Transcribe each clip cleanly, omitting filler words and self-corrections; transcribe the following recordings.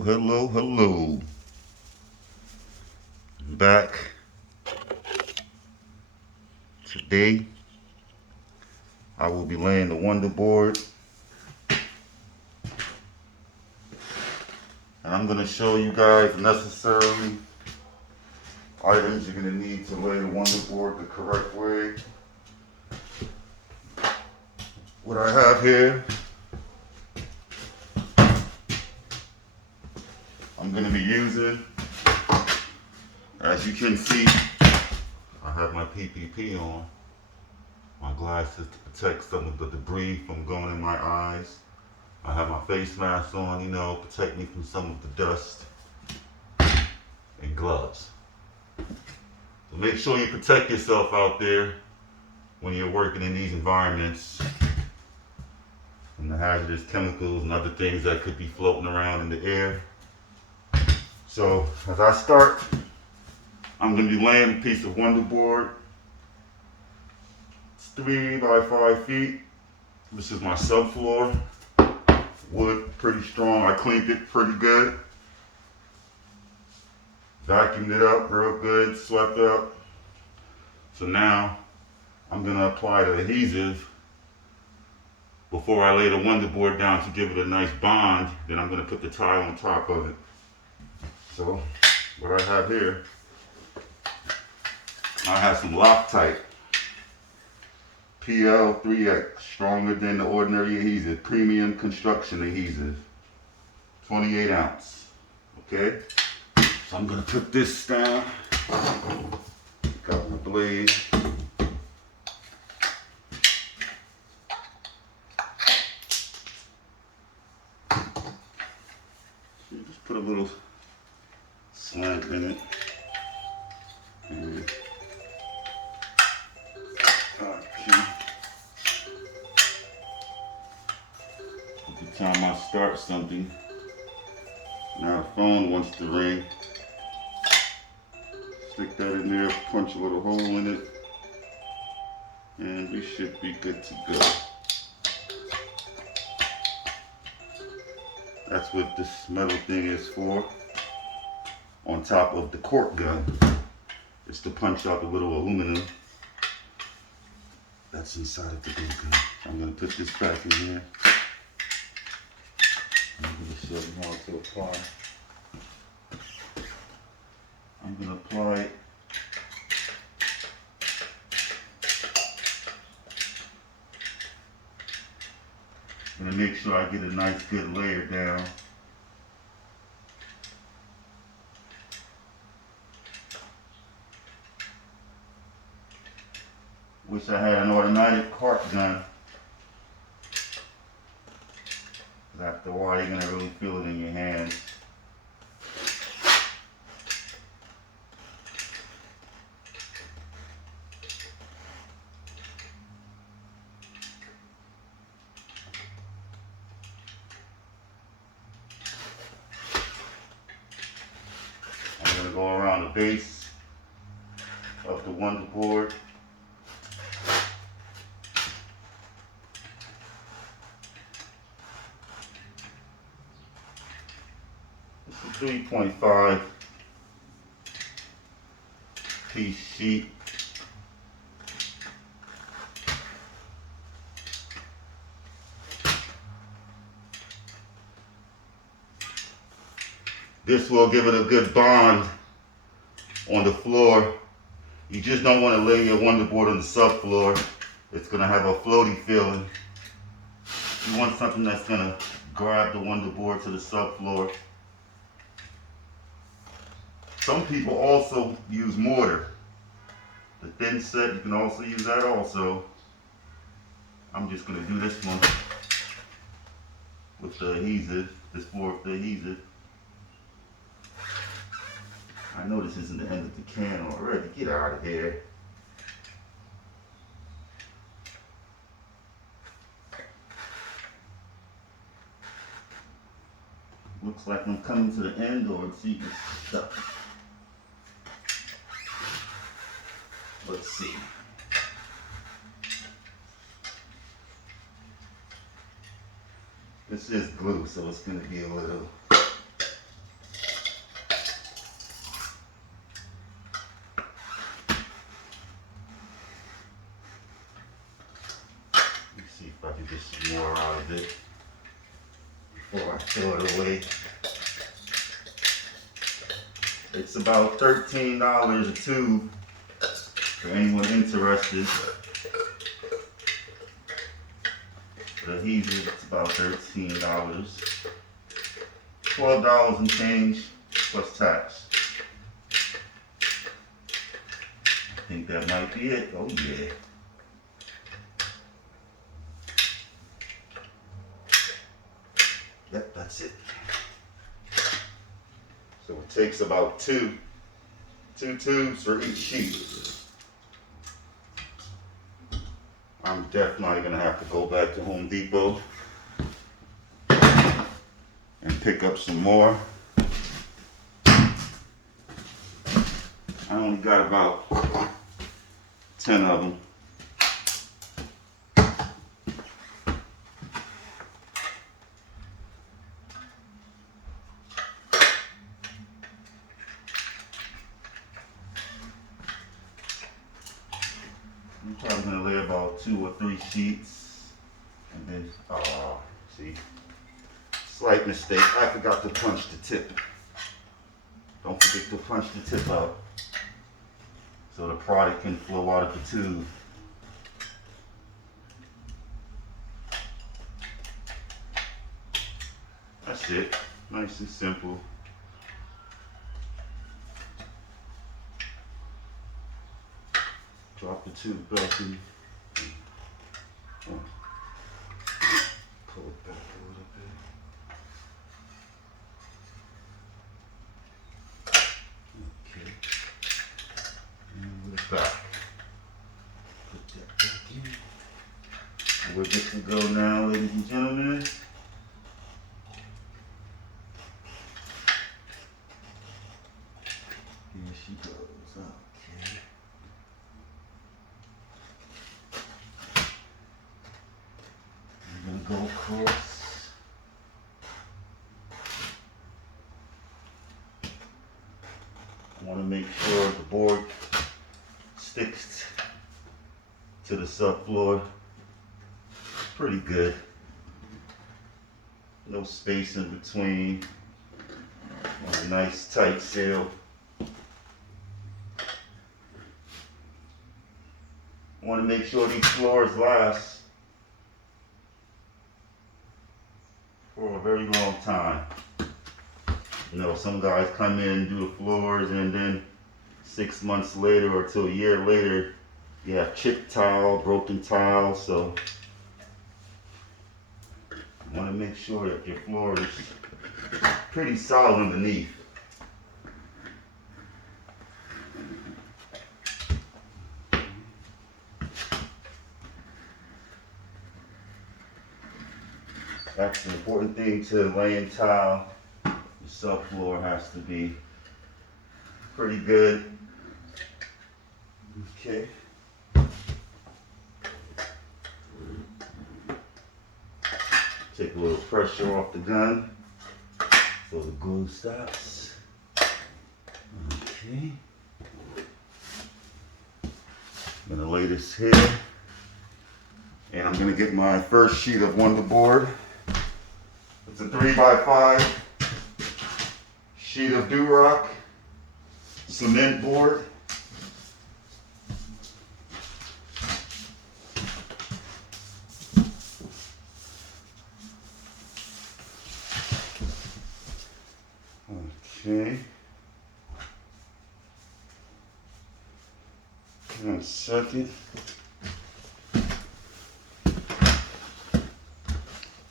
Hello. Back today. I will be laying the wonderboard, and I'm going to show you guys the necessary items you're going to need to lay the wonderboard the correct way. What I have here, I'm going to be using, as you can see, I have my PPP on, my glasses to protect some of the debris from going in my eyes. I have my face mask on, protect me from some of the dust, and gloves. So make sure you protect yourself out there when you're working in these environments from the hazardous chemicals and other things that could be floating around in the air. So as I start, I'm going to be laying a piece of wonderboard. It's 3 by 5 feet. This is my subfloor. Wood, pretty strong. I cleaned it pretty good. Vacuumed it up real good, swept up. So now I'm going to apply the adhesive before I lay the wonderboard down to give it a nice bond. Then I'm going to put the tile on top of it. So what I have here, I have some Loctite PL3X, stronger than the ordinary adhesive, premium construction adhesive, 28 ounce. Okay, so I'm gonna put this down. Got my blade. Just put a little slant in it. And every time I start something, now the phone wants to ring. Stick that in there, punch a little hole in it, and we should be good to go. That's what this metal thing is for, on top of the cork gun. It's to punch out the little aluminum that's inside of the glue gun. I'm going to put this back in here. I'm going to show you how to apply. I'm going to apply it I'm going to make sure I get a nice good layer down. Wish I had an automatic cork gun. After a while, you're going to really feel it in your hands. I'm going to go around the base of the wonderboard. It's a 3.5 piece sheet. This will give it a good bond on the floor. You just don't want to lay your wonderboard on the subfloor. It's going to have a floaty feeling. You want something that's going to grab the wonderboard to the subfloor. Some people also use mortar. The thin set, you can also use that also. I'm just going to do this one with the adhesive, this floor with the adhesive. I know this isn't the end of the can already. Get out of here. Looks like I'm coming to the end, or it's even stuck. Let's see. This is glue, so it's going to be a little get some more out of it before I throw it away. It's about $13 a tube for anyone interested. For the adhesive, it's about $13. $12 and change plus tax. I think that might be it. Oh yeah. Yep, that's it. So it takes about two tubes for each sheet. I'm definitely gonna have to go back to Home Depot and pick up some more. I only got about 10 of them. I'm probably gonna lay about 2 or 3 sheets, and then, see, slight mistake. I forgot to punch the tip. Don't forget to punch the tip out so the product can flow out of the tube. That's it. Nice and simple. Drop the tube back in. Pull it back a little bit. Okay. And we're back. Put that back in. And we're good to go now, ladies and gentlemen. Here she goes. Okay. Go across. I want to make sure the board sticks to the subfloor pretty good. No space in between. Want a nice tight seal. I want to make sure these floors last for a very long time. You know, some guys come in and do the floors, and then 6 months later or to a year later, you have chipped tile, broken tile. So you want to make sure that your floor is pretty solid underneath. That's the important thing to laying tile. The subfloor has to be pretty good. Okay. Take a little pressure off the gun so the glue stops. Okay. I'm gonna lay this here, and I'm gonna get my first sheet of wonderboard. It's a 3x5 sheet of d.i.y cement board. Okay. 1 second.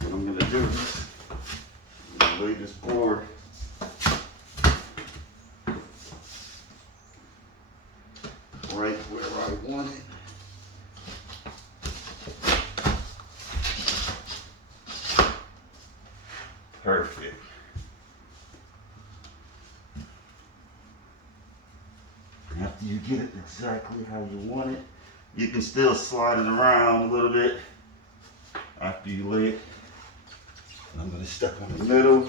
What I'm gonna do is lay this board right where I want it. Perfect. After you get it exactly how you want it, you can still slide it around a little bit after you lay it. I'm going to step on the middle,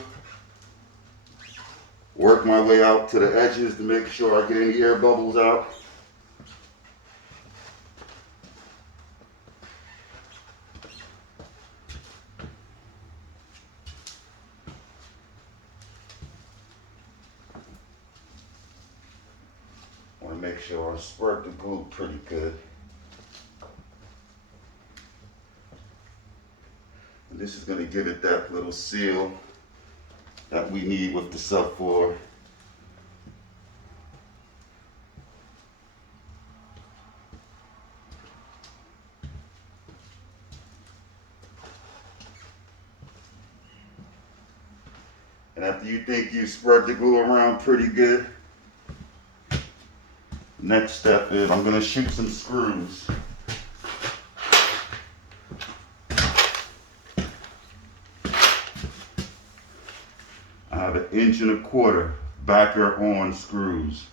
work my way out to the edges to make sure I get any air bubbles out. to make sure I spread the glue pretty good. And this is going to give it that little seal that we need with the subfloor. And after you think you spread the glue around pretty good, next step is I'm going to shoot some screws. I have 1.25 inch backer on screws.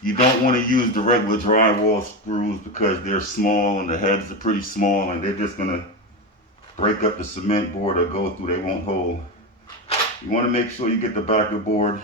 You don't want to use the regular drywall screws because they're small and the heads are pretty small and they're just going to break up the cement board or go through, they won't hold. You want to make sure you get the backer board